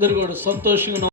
అందరూ కూడా సంతోషంగా